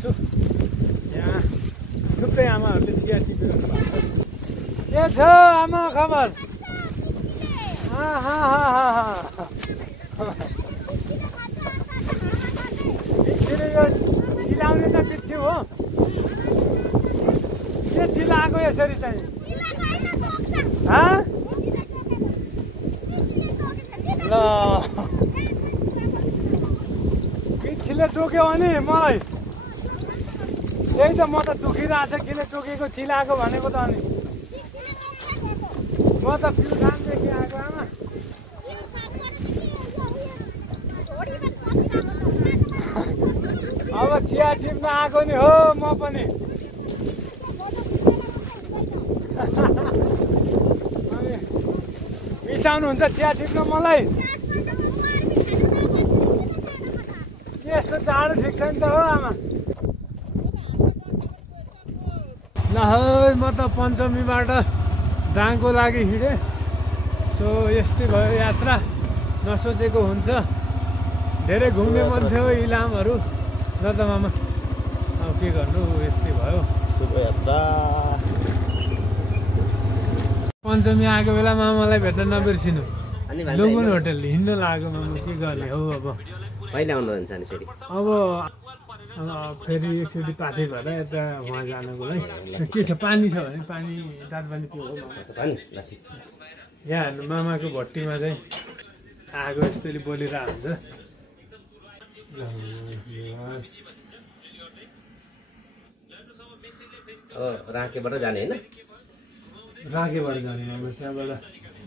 छु। यहाँ थुप्रै आमाहरूले चिया टिपिरहनु भएको छ। के छ आमा खबर? चिलाउने त बित्थ्यो हो। के चिलाएको यसरी चाहिँ? ल बिच्छीले टोक्यो भने मलाई त्यही त म त दुखिरहेको छ। किन टोकेको चिलाएको भनेको त अनि म त प्युठानदेखि आएको आमा। अब चिया टिप्न आएको नि हो म पनि। अनि बिसाउनुहुन्छ चिया टिप्न मलाई? यस्तो जाडो ठिक छ नि त हो आमा। ल म त पञ्चमीबाट दाङको लागि हिँडेँ। सो यस्तै भयो यात्रा। नसोचेको हुन्छ। धेरै घुम्ने मन थियो इलामहरू न त मामा। अब के गर्नु यस्तै भयो। शुभयात्रा। पञ्चमी आएको बेला मामालाई भेट्न नबिर्सिनु। लोगन होटल हिँड्न लाग्यो मामा। के गर्ने हो अब? कहिले आउनुहुन्छ अनि फेरि? अब फेरि एकचोटि पाथी भएर यता उहाँ जानुको लागि के छ? पानी छ भने पानी दार्जिलिङ के हो यहाँ हेर्नु मामाको भट्टीमा चाहिँ आगो यस्तरी बोलिरहेको हुन्छ। राँकेबाट जाने होइन? राँकेबाट जाने मामा। त्यहाँबाट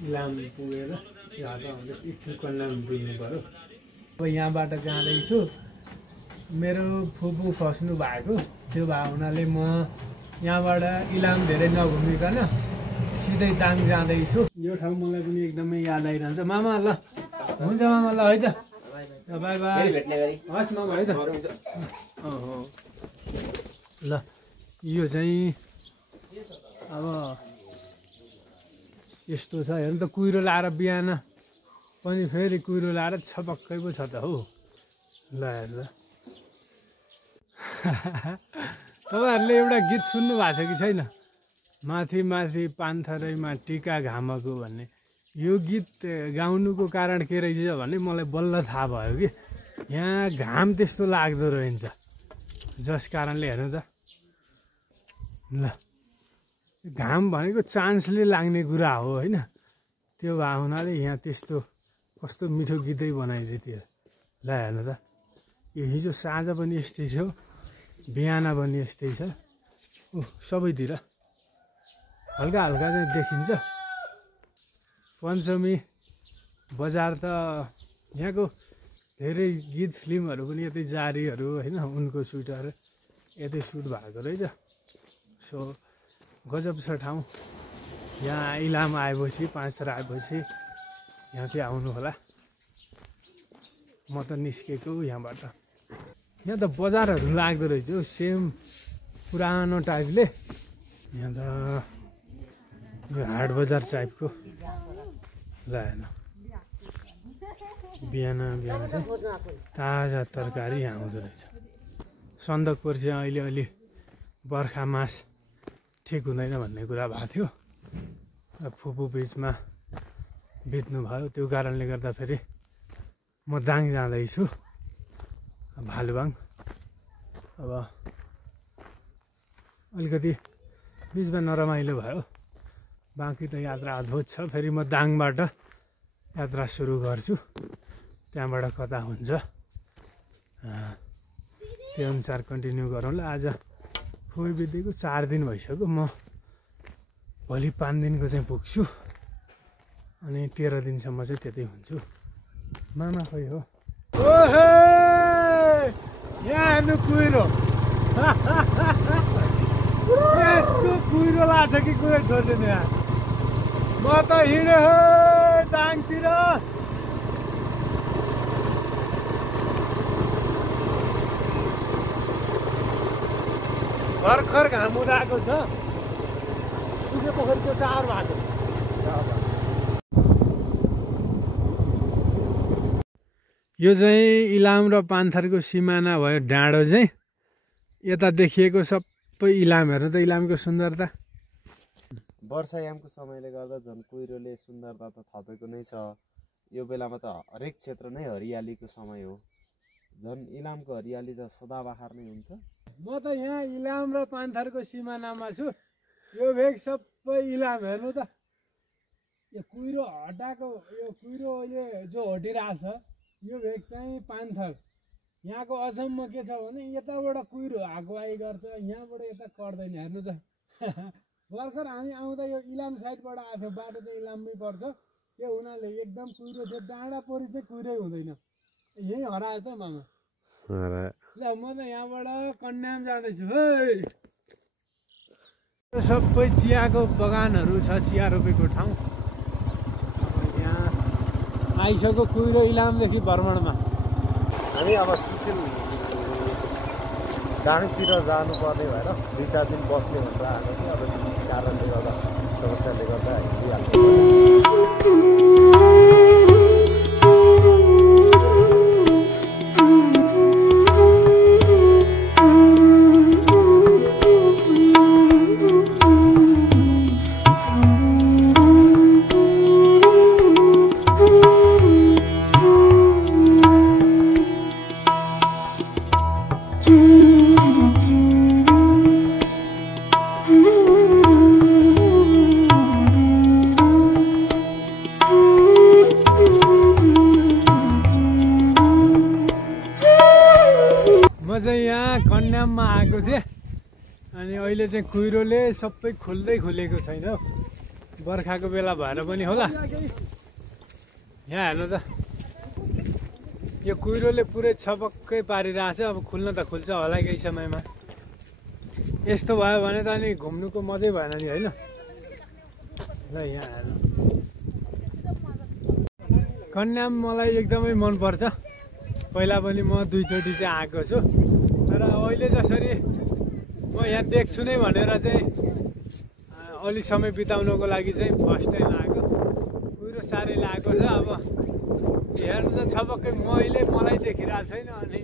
इलाम पुगेर एकछिन कन्याम पुग्नु पऱ्यो। अब यहाँबाट जाँदैछु। मेरो फुपू खस्नु भएको त्यो भएको हुनाले म यहाँबाट इलाम धेरै नघुमिकन सिधै दाङ जाँदैछु। यो ठाउँ मलाई पनि एकदमै याद आइरहन्छ मामा। ल हुन्छ मामा। ल है त बाई बाई। हस् मामा है त। ल यो चाहिँ अब यस्तो छ हेर्नु त। कुहिरो लाएर बिहान पनि फेरि कुहिरो लाएर छपक्कै पो छ त हौ। ल हेर्नु तपाईँहरूले एउटा गीत सुन्नु भएको छ कि छैन? माथि माथि पान्थरैमा टिका घामको भन्ने। यो गीत गाउनुको कारण के रहेछ भने मलाई बल्ल थाहा भयो कि यहाँ घाम त्यस्तो लाग्दो रहन्छ। जस कारणले हेर्नु त। ल घाम भनेको चान्सले लाग्ने कुरा हो होइन? त्यो भए हुनाले यहाँ त्यस्तो कस्तो मिठो गीतै बनाइदियो त्यो। ल हेर्नु त। यो हिजो साँझ पनि यस्तै थियो। बिहान पनि यस्तै छ। सबैतिर हल्का हल्का चाहिँ देखिन्छ। पञ्चमी बजार त यहाँको धेरै गीत फिल्महरू पनि यतै जारीहरू होइन? उनको सुटहरू यतै सुट भएको रहेछ। सो गजब छ ठाउँ। यहाँ इलाम आएपछि पाँचथर आएपछि यहाँ चाहिँ आउनु होला। म त निस्केको यहाँबाट। यहाँ त बजारहरू लाग्दो रहेछ हौ सेम पुरानो टाइपले। यहाँ त यो हाट बजार टाइपको। ल हेर्नु बिहान बिहान चाहिँ ताजा तरकारी यहाँ आउँदो रहेछ। सन्दकपुर चाहिँ अहिले अलि बर्खा मास ठिक हुँदैन भन्ने कुरा भएको थियो। फुपू बिचमा बित्नु भयो। त्यो कारणले गर्दाखेरि म दाङ जाँदैछु भालुवाङ। अब अलिकति बिचमा नरमाइलो भयो। बाँकी त यात्रा अद्भुत छ। फेरि म दाङबाट यात्रा सुरु गर्छु। त्यहाँबाट कता हुन्छ त्यो अनुसार कन्टिन्यू गरौँला। आज फुपू बितेको 4 दिन भइसक्यो। म भोलि 5 दिनको चाहिँ पुग्छु। अनि 13 दिनसम्म चाहिँ त्यतै हुन्छु। मामा खोइ हो। ओहे यहाँ हेर्नु कुहिरो। यस्तो कुहिरो लाग्छ कि कुहिरो छोड्दैन यहाँ। म त हिँडेँ हो दाङतिर। भर्खर घाम उदाएको छ। सुके पोखरीको टार भएको। यो चाहिँ इलाम र पान्थरको सिमाना भयो डाँडो चाहिँ। यता देखिएको सबै इलाम हेर्नु त इलामको सुन्दरता। वर्षायामको समयले गर्दा झन् कुहिरोले सुन्दरता त थपेको नै छ। यो बेलामा त हरेक क्षेत्र नै हरियालीको समय हो। झन् इलामको हरियाली त सदाबहार नै हुन्छ। म त यहाँ इलाम र पान्थरको सिमानामा छु। यो भेग सबै इलाम हेर्नु त। यो कुहिरो हटाएको यो कुहिरो अहिले जो हटिरहेको छ यो भेग चाहिँ पान्थर। यहाँको अचम्म के छ भने यताबाट कुहिरो आगुवाई गर्छ, यहाँबाट यता कर्दैन। हेर्नु त भर्खर हामी आउँदा यो इलाम साइडबाट आएको बाटो चाहिँ इलाममै पर्छ। त्यो हुनाले एकदम कुहिरो थियो, डाँडा परि चाहिँ कुहिरै हुँदैन। यहीँ हरायो त मामा। ल म त यहाँबाट कन्याम जाँदैछु है। यो सबै चियाको बगानहरू छ, चिया रोपेको ठाउँ। यहाँ आइसक्यो कुहिरो इलामदेखि भ्रमणमा। हामी अब सिसिल दाङतिर जानुपर्ने भएर 2-4 दिन बस्ने भनेर आएको थियो। अब कारणले गर्दा समस्याले गर्दा हिँडिहाल्नु कन्याममा आएको थिएँ अनि अहिले चाहिँ कुहिरोले सबै खुल्दै खुलेको छैन। बर्खाको बेला भएर पनि होला। यहाँ हेर्नु त यो कुहिरोले पुरै छपक्कै पारिरहेछ। अब खुल्न त खुल्छ होला केही समयमा। यस्तो भयो भने त अनि घुम्नुको मजै भएन नि होइन। ल यहाँ हेर्नु कन्याम मलाई एकदमै मनपर्छ। पहिला पनि म 2 चोटि चाहिँ आएको छु। तर अहिले जसरी म यहाँ देख्छु नै भनेर चाहिँ अलि समय बिताउनको लागि चाहिँ फर्स्ट टाइम आएको। कुहिरो साह्रै लागेको छ। अब हेर्नु त छपक्कै मलाई देखिरहेको छैन अनि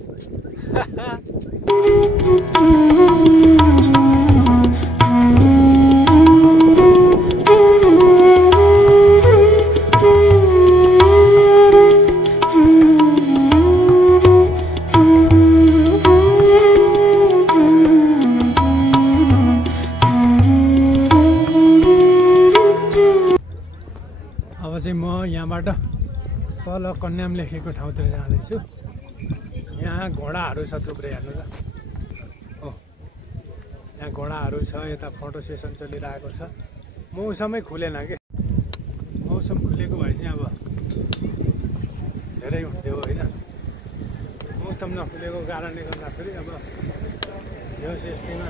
म यहाँबाट तल कन्याम लेखेको ठाउँतिर जाँदैछु। यहाँ घोडाहरू छ थुप्रै हेर्नु त। हो यहाँ घोडाहरू छ। यता फोटो सेसन चलिरहेको छ। मौसमै खुलेन के। मौसम खुलेको भए चाहिँ अब धेरै हुन्थ्यो होइन। मौसम नखुलेको कारणले गर्दाखेरि अब यो यस्तैमा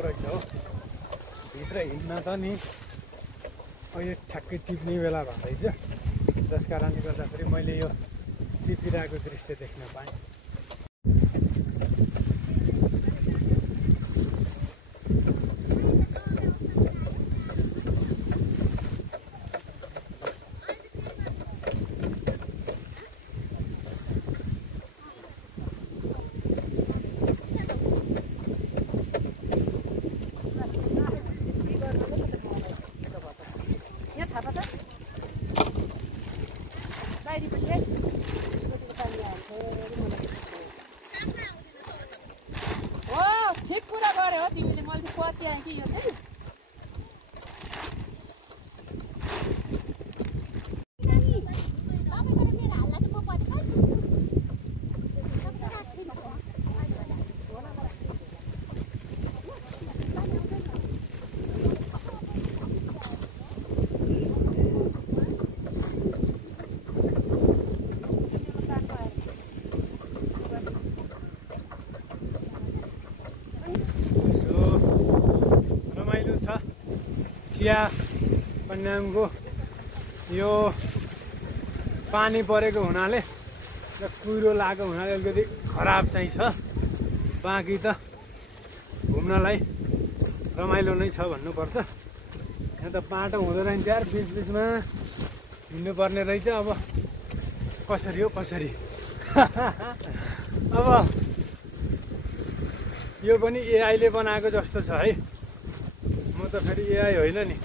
रहेछ हो। भित्र हिँड्न त नि अहिले ठ्याक्कै टिप्ने बेला भन्दैछ। जस कारणले गर्दाखेरि मैले यो टिपिरहेको दृश्य देख्न पाएँ। ठिक कुरा गरे हो तिमीले। मैले चाहिँ पत्याएँ कि यो चाहिँ चिया कन्यामको यो पानी परेको हुनाले र कुहिरो लागेको हुनाले अलिकति खराब चाहिँ छ। बाँकी त घुम्नलाई रमाइलो नै छ भन्नुपर्छ। यहाँ त बाटो हुँदो रहेछ यार, बिचबिचमा हिँड्नुपर्ने रहेछ। अब कसरी हो कसरी अब यो पनि एआईले बनाएको जस्तो छ है। म त फेरि एआई होइन नि,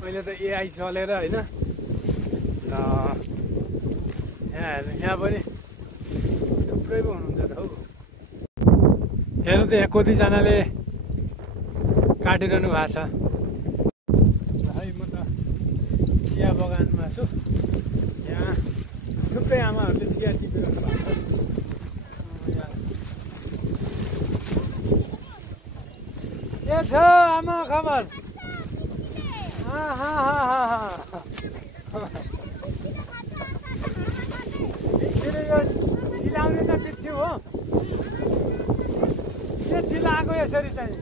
अहिले त एआई चलेर होइन। ल यहाँ पनि थुप्रै पो हुनुहुन्छ त हौ। हेर्नु त यहाँ कतिजनाले काटिरहनु भएको छ है। म त चिया बगानमा छु। यहाँ थुप्रै आमाहरूले चिया टिपिरहनु भएको छ। के छ आमा खबर? चिलाउने त बित्थ्यो हो। के चिलाएको यसरी चाहिँ?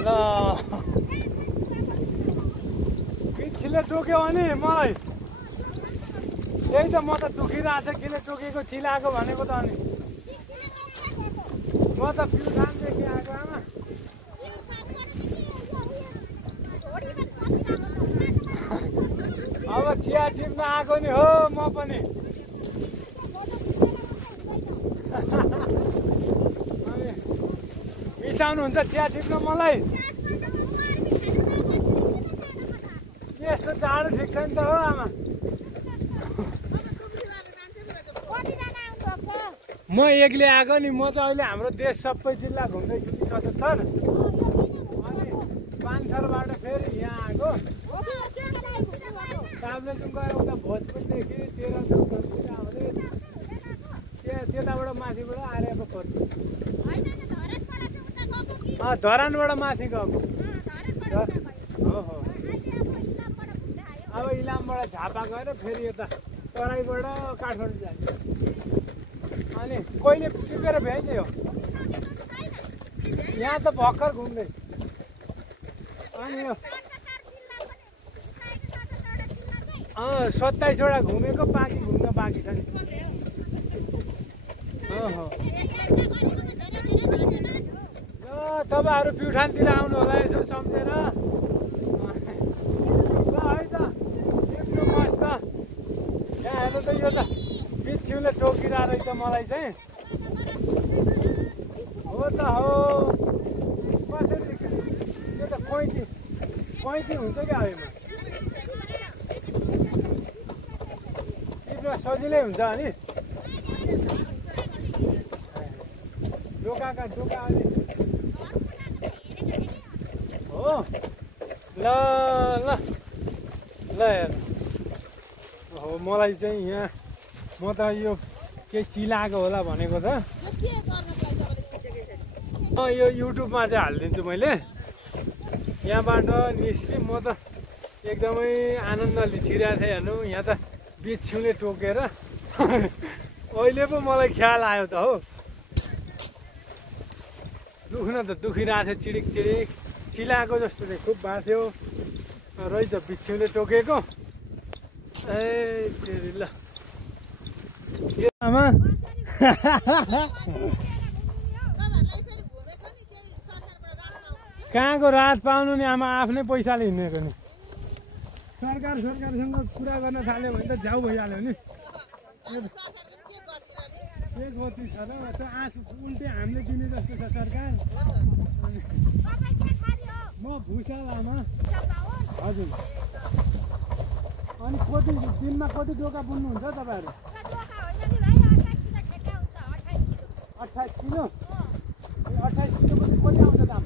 ल बिच्छीले टोक्यो भने मलाई त्यही त, म त दुखिरहेको छ। किन टोकेको चिलाएको भनेको त? अनि म त प्युठानदेखि आएको आमा। अब चिया टिप्न आएको नि हो म पनि। अनि मिसाउनुहुन्छ चिया टिप्न मलाई? यस्तो जाडो ठिक छ नि त हो आमा। म एक्लै आएको नि। म चाहिँ अहिले हाम्रो देश सबै जिल्ला घुम्दैछु कि 77। अनि पान्थरबाट फेरि यहाँ आएको। ताप्लेजुङ गएर उता भोजपुरदेखि 13 आउँदै त्यताबाट माथिबाट आएर अब खोज्छु। धरानबाट माथि गएको हो। अब इलामबाट झापा गएर फेरि यता तराईबाट काठमाडौँ जान्छ। अनि कहिले टिपेर भ्याइदियो हो? यहाँ त भर्खर घुम्दै। अनि यो 27वटा घुमेको, बाँकी घुम्न बाँकी छ नि। ल तपाईँहरू प्युठानतिर आउनु होला यसो सम्झेर। ल है त एकदम मस्त। यहाँ हेर्नु त, यो त बिच्छिउले टोकिरहेको रहेछ मलाई चाहिँ। हो त हो। कसरी यो त पैँती हुन्छ क्या होइन? टिप्न सजिलै हुन्छ अनि डोका अनि हो। ल हेर्नु हो। मलाई चाहिँ यहाँ म त यो केही चिलाएको होला भनेको त। यो युट्युबमा चाहिँ हालिदिन्छु मैले। यहाँबाट निस्केँ म त एकदमै आनन्द लिइरहेको थिएँ। हेर्नु यहाँ त बिच्छिउले टोकेर अहिले पो मलाई ख्याल आयो त हो। दुख्न त दुखिरहेको थियो, चिडिक चिडिक चिलाएको जस्तो चाहिँ खुब भएको थियो रहेछ बिच्छिउले टोकेको। ए तेरी ल आमा। कहाँको राहत पाउनु नि आमा, आफ्नै पैसाले हिँडेको नि। सरकारसँग कुरा गर्न थाल्यो भने त झ्याउ भइहाल्यो नि। के गति छ र? त्यो आँसु उल्टे हामीले दिने जस्तो छ सरकार। म भुषाल आमा। हजुर। अनि कति दिनमा कति डोका बुन्नुहुन्छ तपाईँहरू? 28 किलो। 28 किलो पनि कति आउँछ दाम?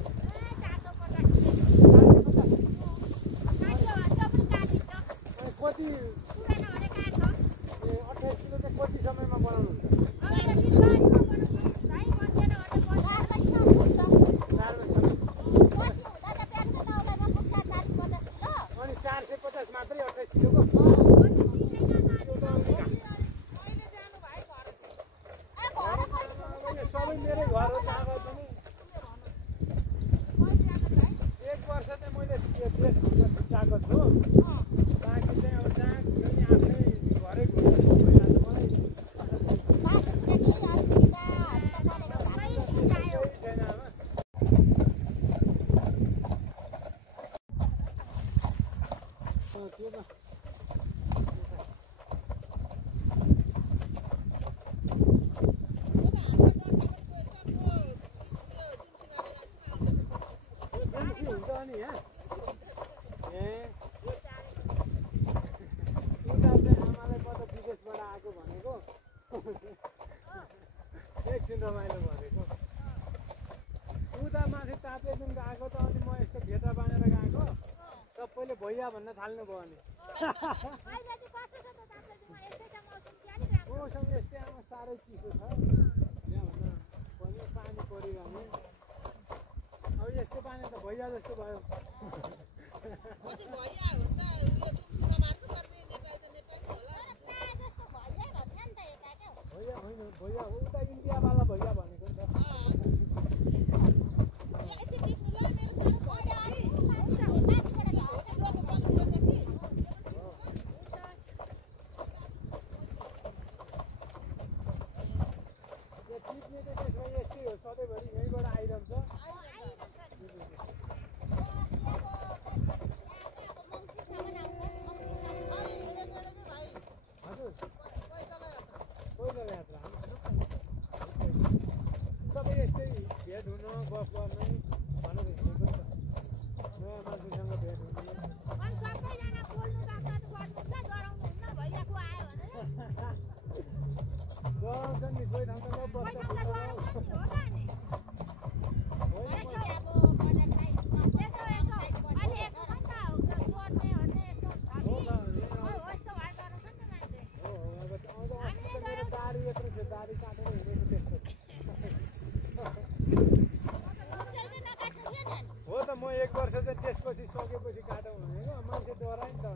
कति? 28 किलो चाहिँ कति समयमा बनाउनुहुन्छ? 450 मात्रै 28 किलोको? सबै मेरै घर हो त। हो नि यहाँ ए उता चाहिँ आमालाई म त विदेशबाट आएको भनेको एकछिन रमाइलो गरेको उता माथि तातेजुङ गएको त अनि म यस्तो भेटा बाँधेर गएको सबैले भैया भन्न थाल्नुभयो अनि मौसम यस्तै आमा साह्रै चिसो छ यहाँभन्दा पनि पानी परिरहने अब यस्तो पानी त भैया जस्तो भयो भैया होइन भैया उता इन्डियावाला भैया भनेको नि त टिप्ने त त्यसमा यस्तै हो सधैँभरि यहीँबाट आइरहन्छ हजुर पैदल यात्रा सबै यस्तै भेट हुन गफ गर्ने भनेर हिँडेको नि त नयाँ मान्छेसँग भेट हुने गराउँछ नि कोही ठाउँ त बस्छ दारी यत्रो थियो दारी काटेर हिँडेको त्यस्तो हो त म 1 वर्ष चाहिँ त्यसपछि सकेपछि काटौँ भनेको मान्छे डरायो नि त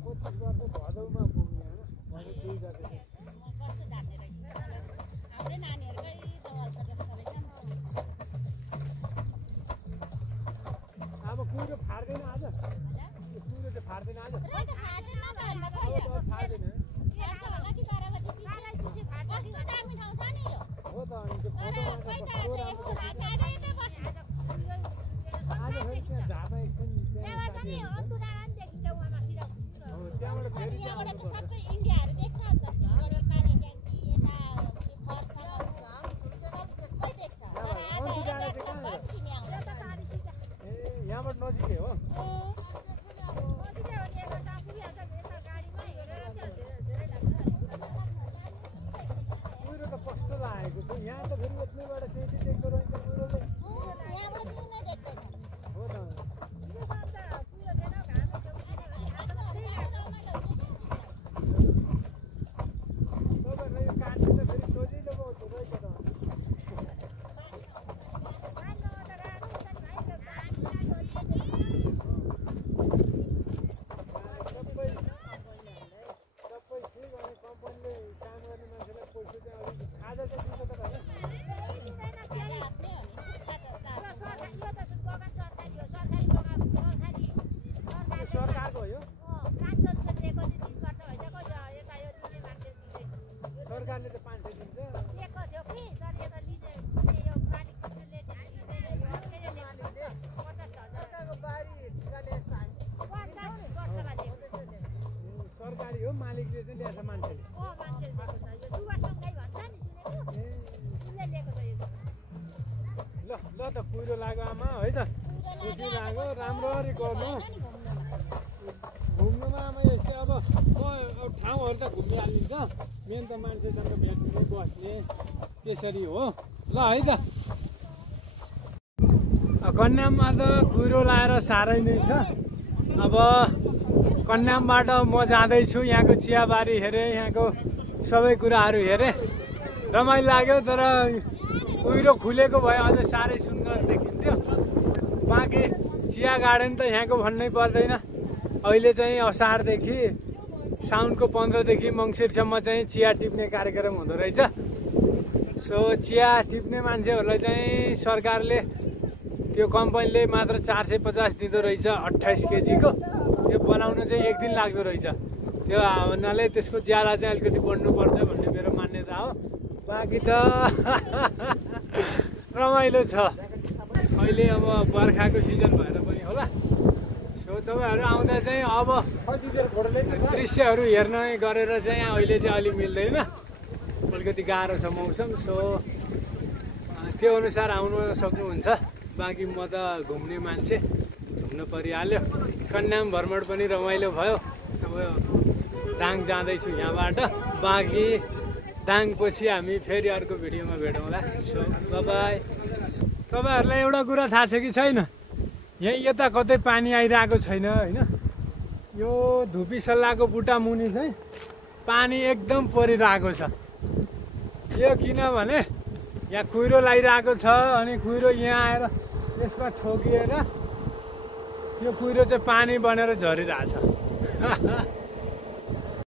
25 वर्ष भदौमा पुग्ने होइन भदौ 2 गते अब कुरो फाट्दैन आज कुरो चाहिँ फाट्दैन आज फाट्दैन हो त अनि त्यो आज फेरि त्यहाँ झापा एकछिन त्यहाँबाट फेरि यहाँबाट नजिकै हो कुहिरो त कस्तो लागेको थियो यहाँ त फेरि यत्नैबाट त्यति देख्दो रहेछ कुहिरोले हो त तपाईँहरूलाई यो काट्ने त फेरि सोझिलो पो रहेछ त सरकारले त 500 दिन्छ सरकारी हो मालिकले चाहिँ ल्याएछ मान्छेले ल ल त कुहिरो लाग्यो आमा है त खुसी लाग्यो राम्ररी गर्नु घुम्नुमा आमा यस्तै अब ठाउँहरू त घुमिहालिन्छ मेन त मान्छेसँग भेट्ने बस्ने त्यसरी हो ल है त कन्याममा त कुहिरो लाएर साह्रै नै छ अब कन्यामबाट म जाँदैछु यहाँको चियाबारी हेरेँ यहाँको सबै कुराहरू हेरेँ रमाइलो लाग्यो तर कुहिरो खुलेको भए अझ साह्रै सुन्दर देखिन्थ्यो बाँकी चिया गार्डन त यहाँको भन्नै पर्दैन अहिले चाहिँ असारदेखि साउनको 15देखि मङ्सिरसम्म चाहिँ चिया टिप्ने कार्यक्रम हुँदो रहेछ सो चिया टिप्ने मान्छेहरूलाई चाहिँ सरकारले त्यो कम्पनीले मात्र 450 दिँदो रहेछ 28 केजीको त्यो बनाउनु चाहिँ 1 दिन लाग्दो रहेछ त्यो हुनाले त्यसको ज्याला चाहिँ अलिकति बढ्नुपर्छ भन्ने मेरो मान्यता हो बाँकी त रमाइलो छ अहिले अब बर्खाको सिजन भएर पनि होला सो तपाईँहरू आउँदा चाहिँ अब दृश्यहरू हेर्न गरेर चाहिँ अहिले चाहिँ अलि मिल्दैन अलिकति गाह्रो छ मौसम सो त्यो अनुसार आउन सक्नुहुन्छ बाँकी म त घुम्ने मान्छे, घुम्नु परिहाल्यो। कन्याम भ्रमण पनि रमाइलो भयो। अब दाङ जाँदैछु यहाँबाट, बाँकी दाङपछि हामी फेरि अर्को भिडियोमा भेटौँला। So by. तपाईँहरूलाई एउटा कुरा थाहा छ कि छैन, यहीँ यता कतै पानी आइरहेको छैन होइन। यो धुपी सल्लाहको बुट्टा मुनि चाहिँ पानी एकदम परिरहेको छ। यो किनभने यहाँ कुहिरो लगाइरहेको छ, अनि कुहिरो यहाँ आएर यसमा ठोकिएर यो कुहिरो चाहिँ पानी बनेर झरिरहेछ।